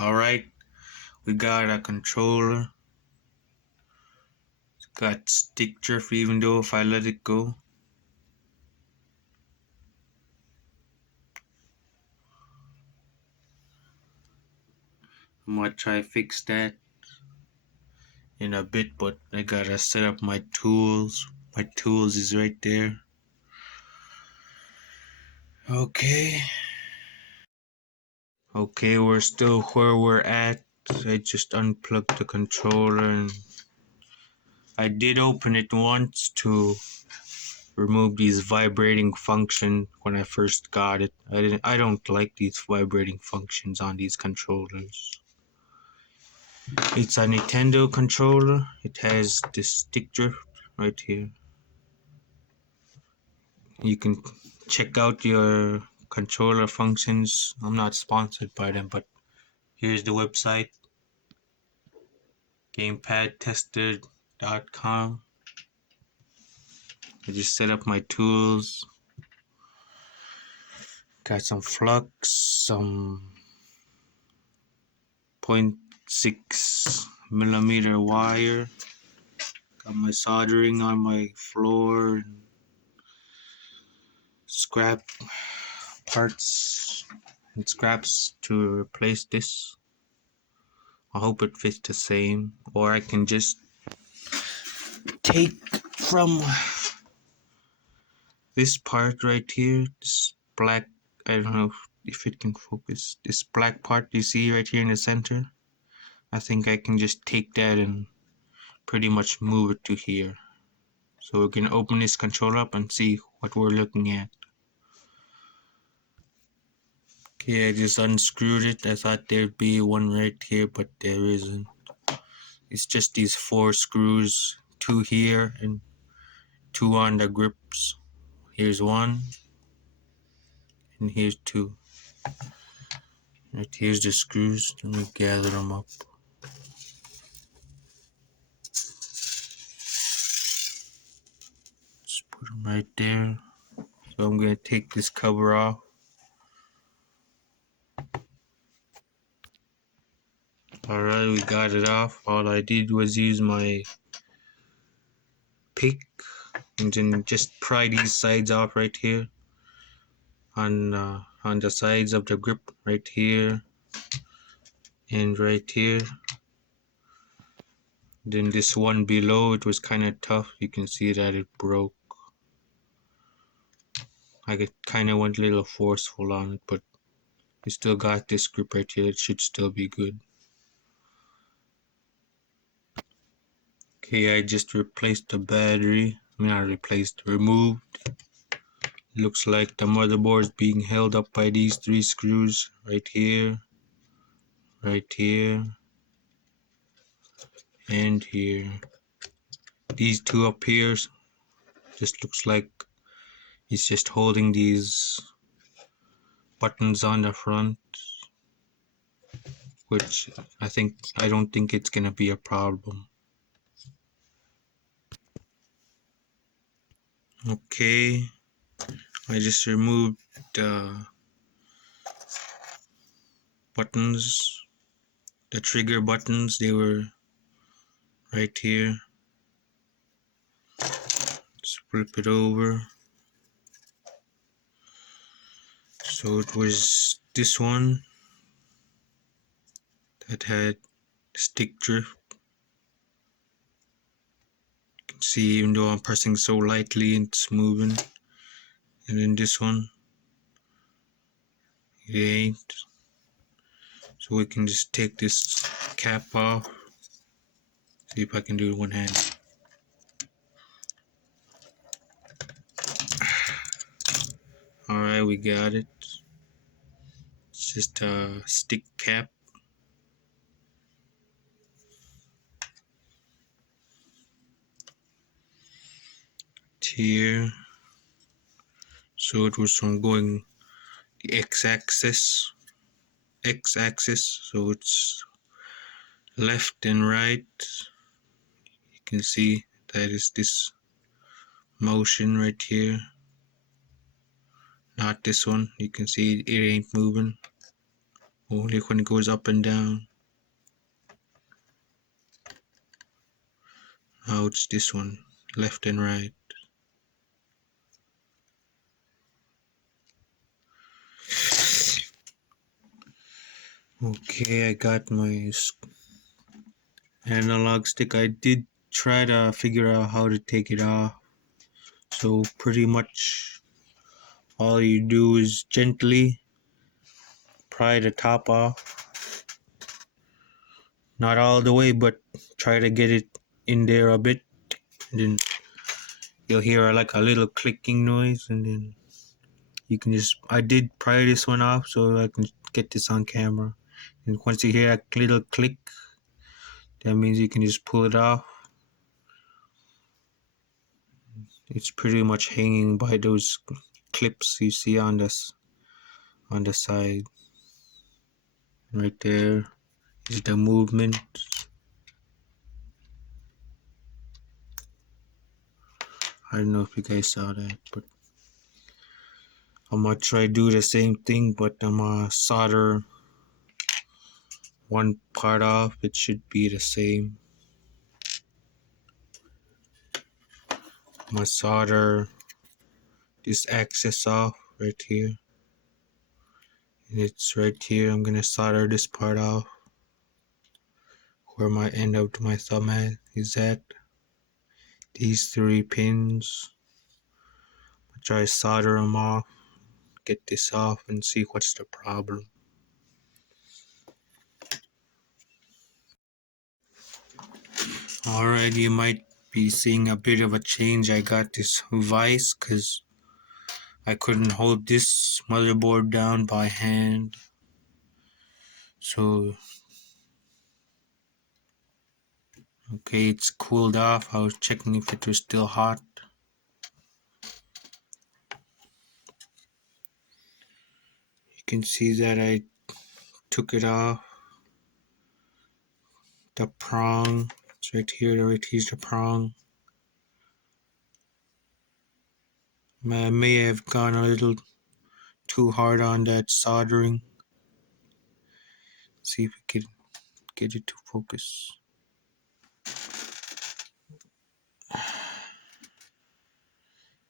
Alright, we got a controller. It's got stick drift even though if I let it go. I'm gonna try to fix that in a bit, but I gotta set up my tools. My tools is right there. Okay, we're still where we're at. I just unplugged the controller and I did open it once to remove these vibrating functions when I first got it. I don't like these vibrating functions on these controllers. It's a Nintendo controller. It has the stick drift right here. You can check out your controller functions. I'm not sponsored by them, but here's the website, gamepadtester.com. I just set up my tools. Got some flux, some 0.6 millimeter wire. Got my soldering on my floor and scrap parts and scraps to replace this. I hope it fits the same, or I can just take from this part right here, this black, I don't know if it can focus, this black part you see right here in the center. I think I can just take that and pretty much move it to here. So we're gonna open this controller up and see what we're looking at. Okay, I just unscrewed it. I thought there'd be one right here, but there isn't. It's just these 4 screws, 2 here and 2 on the grips. Here's 1 and here's 2. Right, here's the screws. Let me gather them up. Just put them right there. So I'm gonna take this cover off. Alright, we got it off. All I did was use my pick and then just pry these sides off right here on the sides of the grip right here and right here. Then this one below, it was kind of tough. You can see that it broke. I kind of went a little forceful on it, but we still got this grip right here. It should still be good. Okay, I just replaced the battery. I mean, not replaced, removed. Looks like the motherboard is being held up by these 3 screws right here, right here, and here. These 2 up here just looks like it's just holding these buttons on the front, which I don't think it's gonna be a problem. Okay, I just removed the buttons, the trigger buttons. They were right here. Just flip it over. So it was this one that had stick drift. You can see even though I'm pressing so lightly, it's moving. And then this one, it ain't. So we can just take this cap off. See if I can do it with one hand. Alright, we got it. It's just a stick cap. Here. So it was from going the x-axis, so it's left and right. You can see that is this motion right here, not this one. You can see it ain't moving. Only when it goes up and down. Now it's this one, left and right. Okay, I got my analog stick. I did try to figure out how to take it off. So pretty much all you do is gently pry the top off. Not all the way, but try to get it in there a bit. And then you'll hear like a little clicking noise, and then you can just, I did pry this one off so I can get this on camera. And once you hear that little click, that means you can just pull it off. It's pretty much hanging by those clips you see on the side. Right there is the movement. I don't know if you guys saw that, but I'm gonna try to do the same thing, but I'm gonna solder one part off. It should be the same. I'm gonna solder this axis off right here. And it's right here. I'm gonna solder this part off where my end of my thumb is at. These 3 pins. I'll try to solder them off, get this off, and see what's the problem. Alright, you might be seeing a bit of a change. I got this vise because I couldn't hold this motherboard down by hand. So, okay, it's cooled off. I was checking if it was still hot. You can see that I took it off. The prong, it's right here, right here's the prong. I may have gone a little too hard on that soldering. See if we can get it to focus.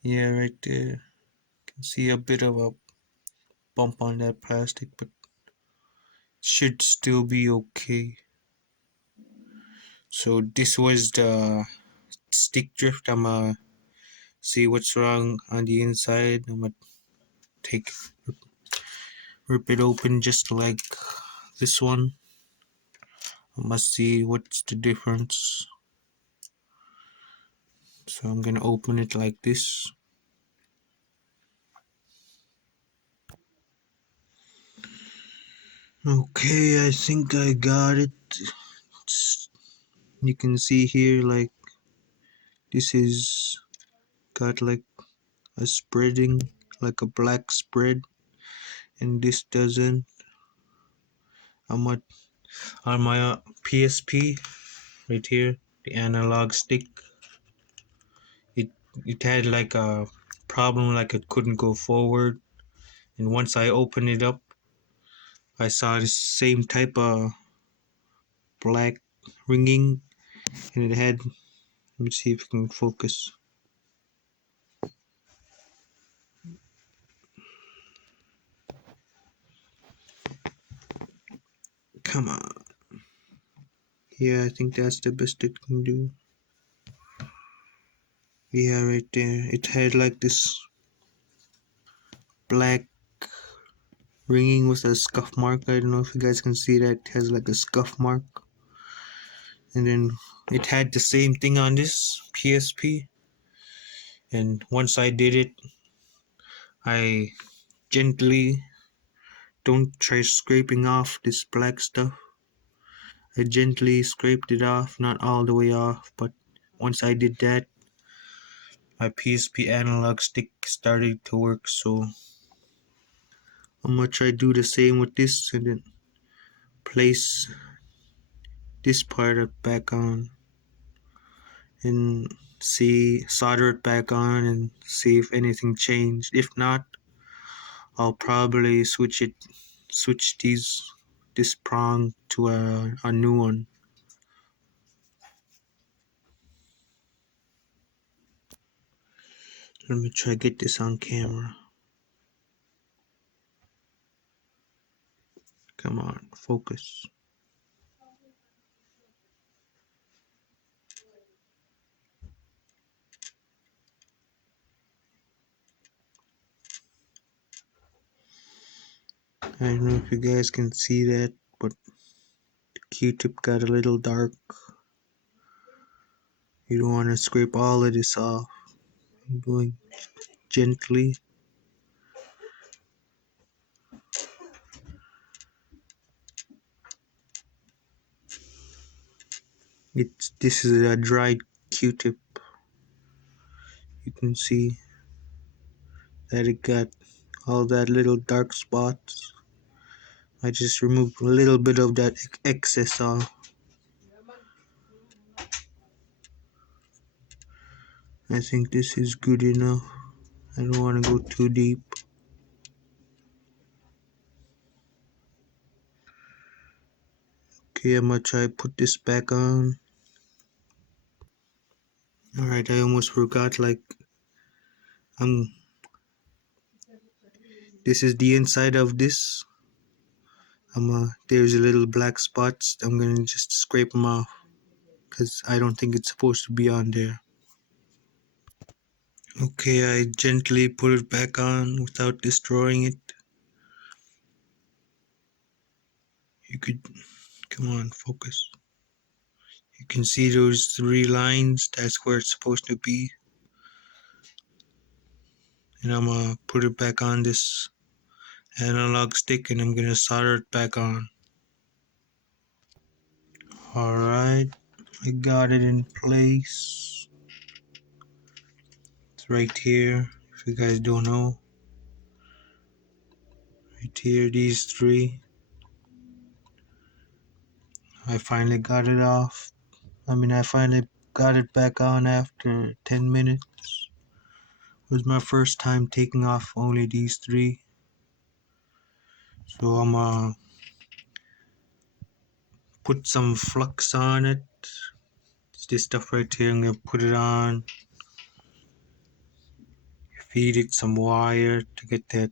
Yeah, right there. You can see a bit of a bump on that plastic, but should still be okay. So this was the stick drift. I'm gonna see what's wrong on the inside. I'm gonna rip it open just like this one. I must see what's the difference. So I'm gonna open it like this. Okay, I think I got it. You can see here, like, this is got like a spreading, like a black spread, and this doesn't. I'm on my PSP right here, the analog stick. It it had like a problem, like it couldn't go forward. And once I opened it up, I saw the same type of black ringing, and it had. Let me see if I can focus. Come on. Yeah, I think that's the best it can do. Yeah, right there. It had like this black ringing with a scuff mark. I don't know if you guys can see that. It has like a scuff mark. And then it had the same thing on this PSP. And once I did it, I gently, don't try scraping off this black stuff. I gently scraped it off, not all the way off, but once I did that, my PSP analog stick started to work. So I'm gonna try to do the same with this, and then place this part back on and solder it back on and see if anything changed. If not, I'll probably switch these this prong to a new one. Let me try to get this on camera. Come on, focus. I don't know if you guys can see that, but the Q-tip got a little dark. You don't want to scrape all of this off. I'm going gently. This is a dried Q-tip. You can see that it got all that little dark spots. I just removed a little bit of that excess off. I think this is good enough. I don't want to go too deep. Okay, I'm gonna try to put this back on. Alright, I almost forgot, like, this is the inside of this. There's a little black spots. I'm gonna just scrape them off because I don't think it's supposed to be on there. Okay, I gently put it back on without destroying it. You could, come on, focus. You can see those 3 lines. That's where it's supposed to be. And I'm gonna put it back on this analog stick and I'm gonna solder it back on. Alright, I got it in place. It's right here, if you guys don't know. Right here, these 3. I finally got it off. I finally got it back on after 10 minutes. It was my first time taking off only these 3. So I'm gonna put some flux on it. It's this stuff right here. I'm gonna put it on. Feed it some wire to get that,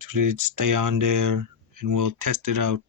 to let it stay on there, and we'll test it out.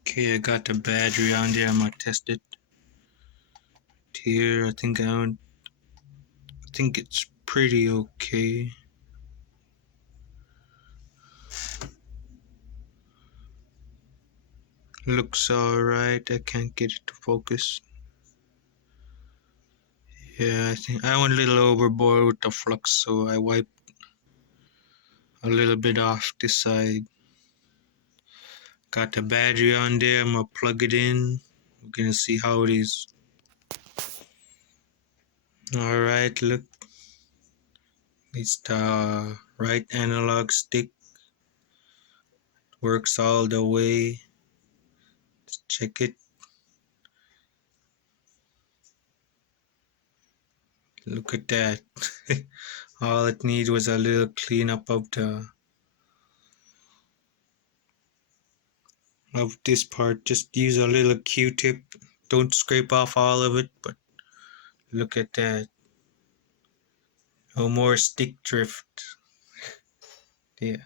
Okay, I got the battery on there. I'm gonna test it. Here, I think it's pretty okay. Looks alright. I can't get it to focus. Yeah, I think I went a little overboard with the flux, so I wiped a little bit off this side. Got the battery on there. I'm gonna plug it in. We're gonna see how it is. Alright, look. It's the right analog stick. Works all the way. Let's check it. Look at that. All it needs was a little cleanup of this part. Just use a little Q-tip. Don't scrape off all of it, but look at that. No more stick drift. Yeah,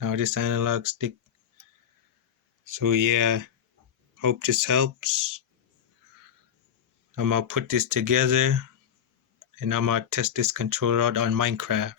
now this analog stick. So yeah, hope this helps. I'm gonna put this together and I'm gonna test this controller out on Minecraft.